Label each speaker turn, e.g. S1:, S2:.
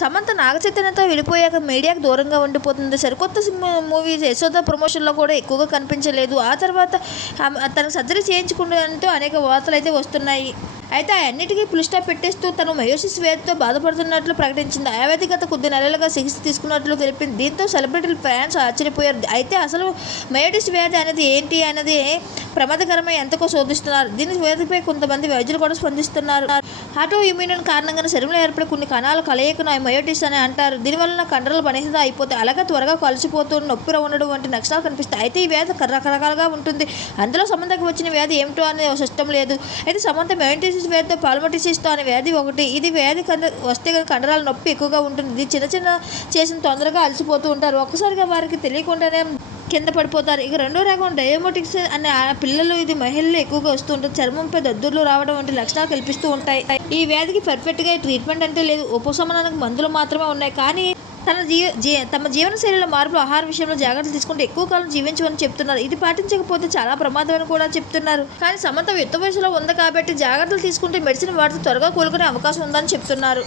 S1: సమంత నాగచైతన్యతో వెళ్ళిపోయాక మీడియాకు దూరంగా ఉండిపోతుంది. సరికొత్త సినిమా మూవీ యశోద ప్రమోషన్లో కూడా ఎక్కువగా కనిపించలేదు. ఆ తర్వాత తన సర్జరీ చేయించుకుంటూ అనేక వార్తలు అయితే వస్తున్నాయి. అయితే అన్నిటికీ పులిస్టాప్ పెట్టేస్తూ తను మయోసిస్ వ్యాధితో బాధపడుతున్నట్లు ప్రకటించింది. ఆవేది గత కొద్ది నెలలుగా చికిత్స తీసుకున్నట్లు తెలిపింది. దీంతో సెలబ్రిటీలు ఫ్యాన్స్ ఆశ్చర్యపోయారు. అయితే అసలు మయోటిస్ వ్యాధి అనేది ఏంటి అనేది ప్రమాదకరమై ఎంతకో శోధిస్తున్నారు. దీని వ్యాధిపై కొంతమంది వైద్యులు కూడా స్పందిస్తున్నారు. ఆటో ఇమ్యూన్ కారణంగా శరీరంలో ఏర్పడే కొన్ని కణాల కలయికను మయోటిస్ అని అంటారు. దీనివల్ల కండరాలు బలహీనత అయిపోతాయి. అలాగే త్వరగా కలిసిపోతూ నొప్పిలో ఉండడం వంటి లక్షణాలు కనిపిస్తాయి. అయితే ఈ వ్యాధి రకరకాలుగా ఉంటుంది. అందులో సంబంధంగా వచ్చిన వ్యాధి ఏమిటో అనేది ఒక సిస్టమ్ లేదు. అయితే సంబంధం మయోటిసిస్ వ్యాధితో పాల్మటిసిస్తో అనే వ్యాధి ఒకటి. ఇది వ్యాధి కండ వస్తే కండరాల నొప్పి ఎక్కువగా ఉంటుంది. ఇది చిన్న చిన్న చేసిన తొందరగా అలసిపోతూ ఉంటారు. ఒక్కసారిగా వారికి తెలియకుండానే కింద పడిపోతారు. ఇక రెండో రకం డయోమోటిక్స్ అనే ఆ పిల్లలు ఇది మహిళలు ఎక్కువగా వస్తూ చర్మంపై దద్దుర్లు రావడం వంటి లక్షణాలు కల్పిస్తూ ఉంటాయి. ఈ వ్యాధికి పర్ఫెక్ట్గా ట్రీట్మెంట్ అంటే లేదు. ఉపశమనానికి మందులు మాత్రమే ఉన్నాయి. కానీ తన జీవ జీ తమ జీవనశైలిలో మార్పులు ఆహార విషయంలో జాగ్రత్తలు తీసుకుంటే ఎక్కువ కాలం జీవించమని చెప్తున్నారు. ఇది పాటించకపోతే చాలా ప్రమాదమని కూడా చెప్తున్నారు. కానీ సమంత యుక్త వయసులో ఉంది కాబట్టి జాగ్రత్తలు తీసుకుంటే మెడిసిన్ వాడితే త్వరగా కోలుకునే అవకాశం ఉందని చెప్తున్నారు.